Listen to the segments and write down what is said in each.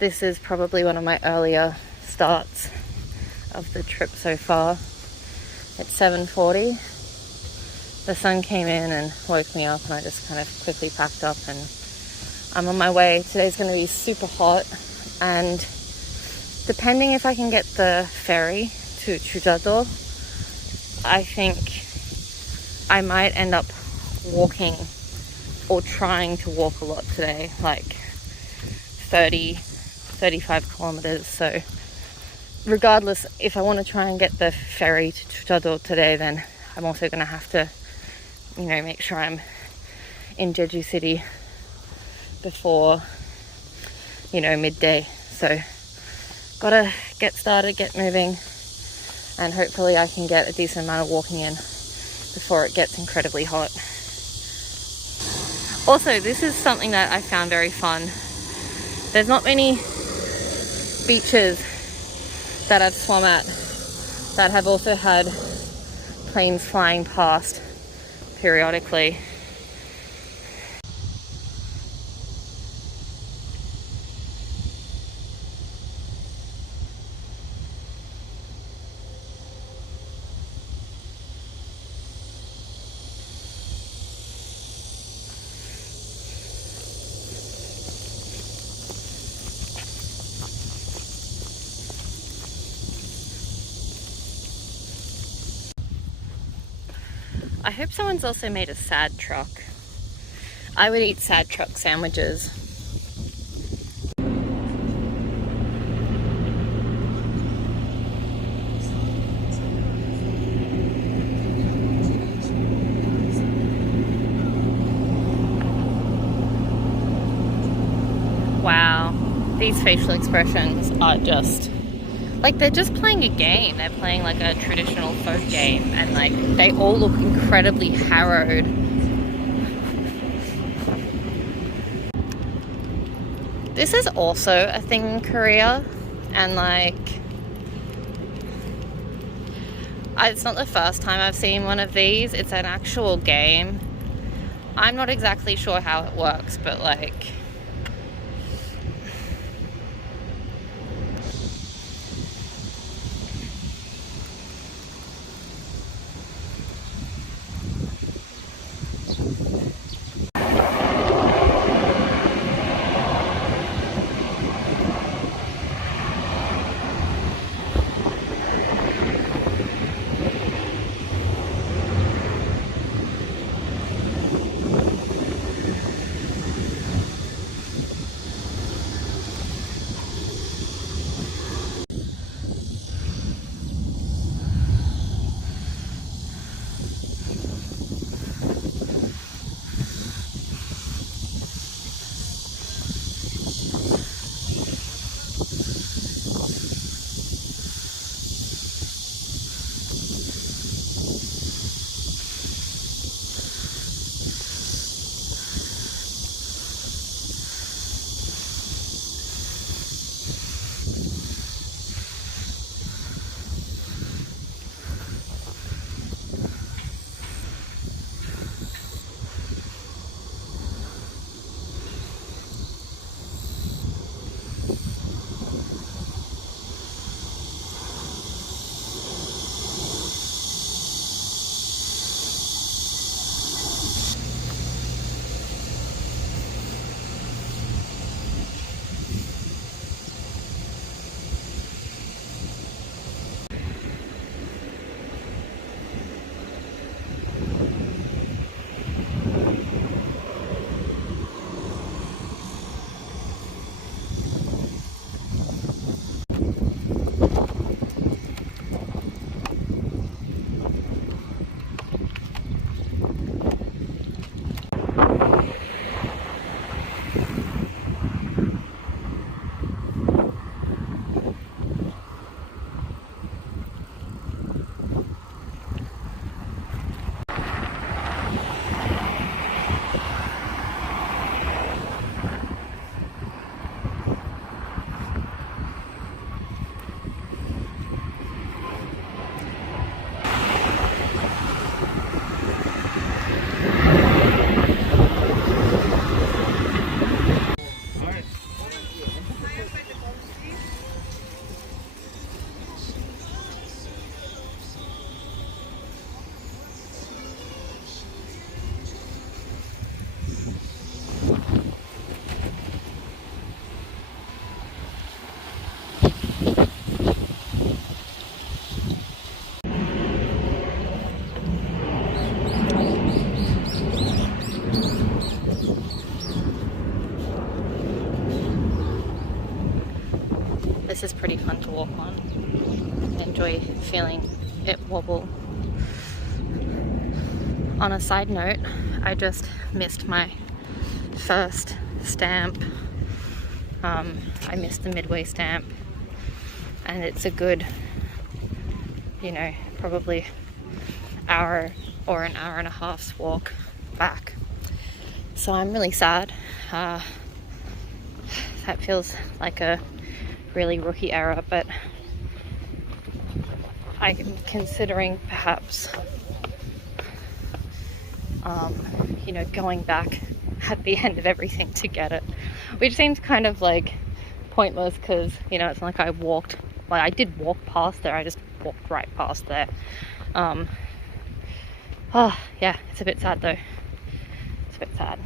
this is probably one of my earlier starts of the trip so far. It's 7:40. The sun came in and woke me up, and I just kind of quickly packed up and I'm on my way. Today's going to be super hot, and depending if I can get the ferry to Jeju, I think I might end up walking or trying to walk a lot today, like 35 kilometers. So regardless, if I want to try and get the ferry to Jeju today, then I'm also going to have to, make sure I'm in Jeju City before, midday. So gotta get started, get moving, and hopefully I can get a decent amount of walking in before it gets incredibly hot. Also, this is something that I found very fun. There's not many beaches that I've swum at that have also had planes flying past periodically. I hope someone's also made a sad truck. I would eat sad truck sandwiches. Wow, these facial expressions are just like they're just playing a game. They're playing like a traditional folk game, and like they all look incredibly harrowed. This is also a thing in Korea, and it's not the first time I've seen one of these. It's an actual game. I'm not exactly sure how it works, but this is pretty fun to walk on. I enjoy feeling it wobble. On a side note, I just missed my first stamp. I missed the midway stamp, and it's a good, you know, probably hour or an hour and a half's walk back. So I'm really sad. That feels like a really rookie error, but I'm considering perhaps you know, going back at the end of everything to get it, which seems kind of like pointless because, you know, it's not like I walked, like I did walk past there, I just walked right past there. Oh yeah, it's a bit sad though. It's a bit sad.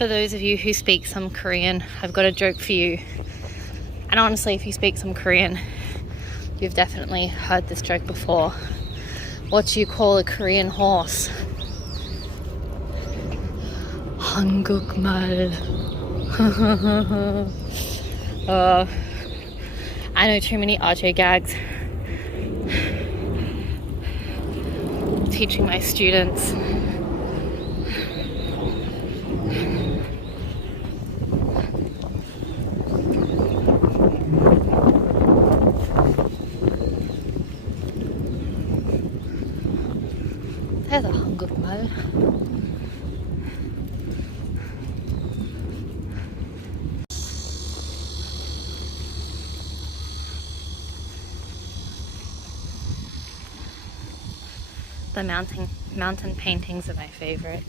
For those of you who speak some Korean, I've got a joke for you. And honestly, if you speak some Korean, you've definitely heard this joke before. What do you call a Korean horse? 한국말. I know too many RJ gags. Teaching my students. There's a 한국말. The mountain paintings are my favorite.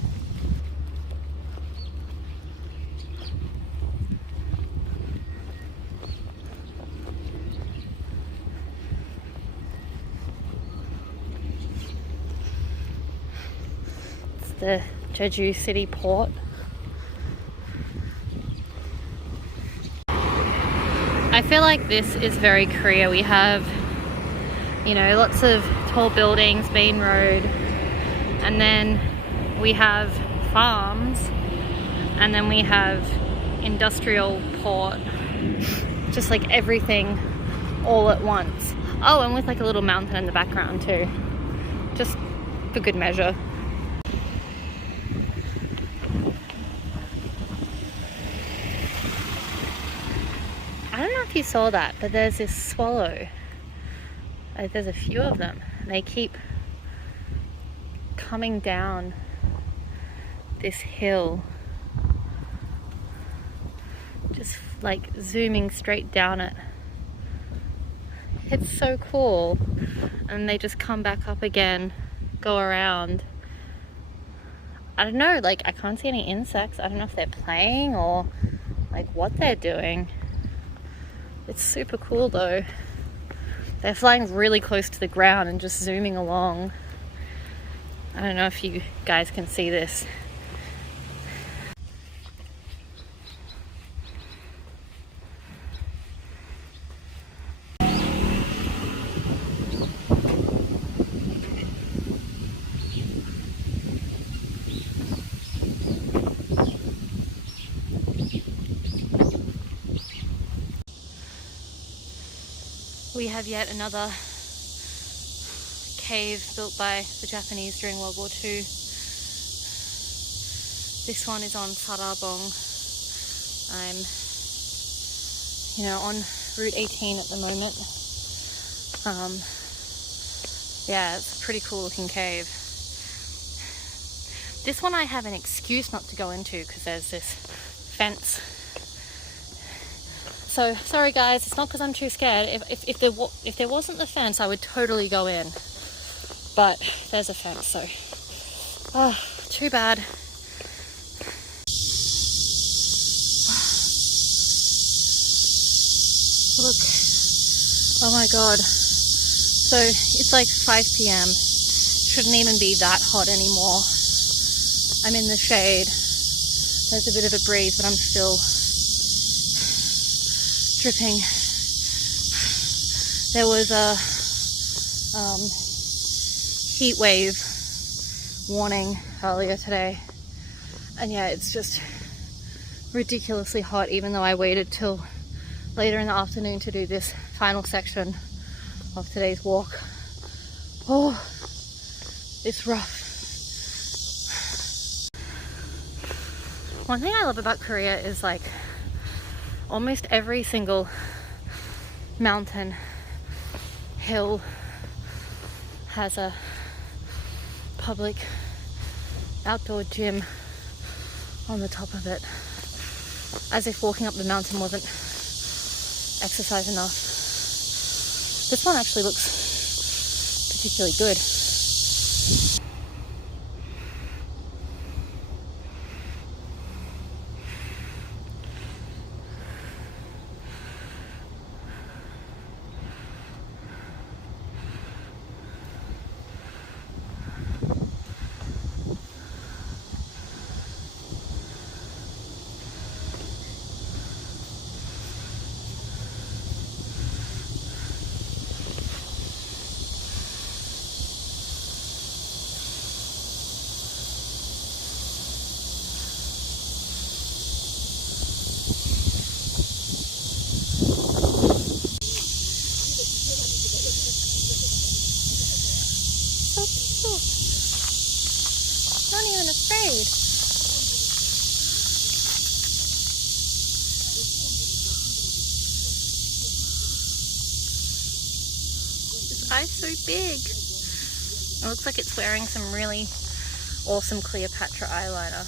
It's the Jeju city port. I feel like this is very Korea. We have, you know, lots of tall buildings, main road, and then we have farms, and then we have industrial port, just like everything all at once. Oh, and with like a little mountain in the background too, just for good measure. I don't know if you saw that, but there's this swallow. There's a few of them. They keep coming down this hill, just like zooming straight down it. It's so cool. And they just come back up again, go around. I don't know, like I can't see any insects. I don't know if they're playing or like what they're doing. It's super cool though. They're flying really close to the ground and just zooming along. I don't know if you guys can see this. We have yet another cave built by the Japanese during World War II. This one is on Sarabong. I'm, you know, on Route 18 at the moment. Yeah, it's a pretty cool looking cave. This one I have an excuse not to go into because there's this fence. So sorry guys, it's not because I'm too scared. If there wasn't the fence, I would totally go in. But there's a fence, so too bad. Look, oh my god. So it's like 5 p.m. Shouldn't even be that hot anymore. I'm in the shade. There's a bit of a breeze, but I'm still dripping. There was a heat wave warning earlier today, and yeah, it's just ridiculously hot, even though I waited till later in the afternoon to do this final section of today's walk. Oh, it's rough. One thing I love about Korea is like almost every single mountain, hill has a public outdoor gym on the top of it, as if walking up the mountain wasn't exercise enough. This one actually looks particularly good. eye's so big. It looks like it's wearing some really awesome Cleopatra eyeliner.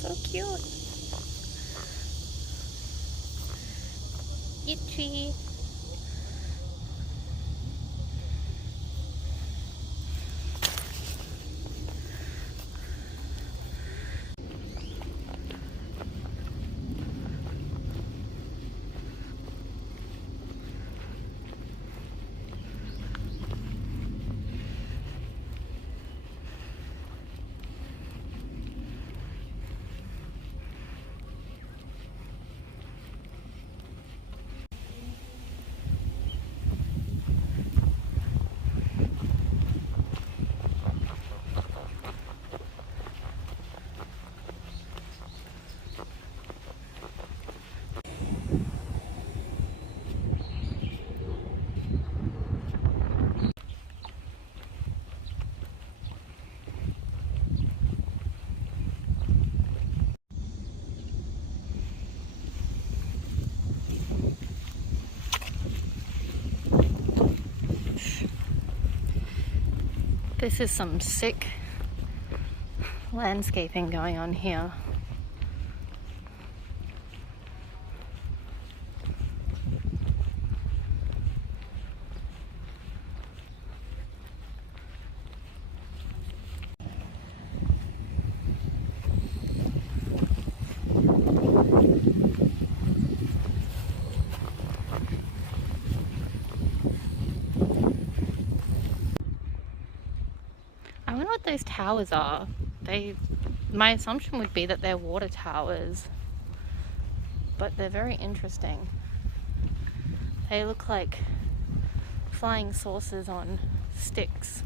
So cute. Itchy. This is some sick landscaping going on here. I wonder what those towers are. My assumption would be that they're water towers, but they're very interesting. They look like flying saucers on sticks.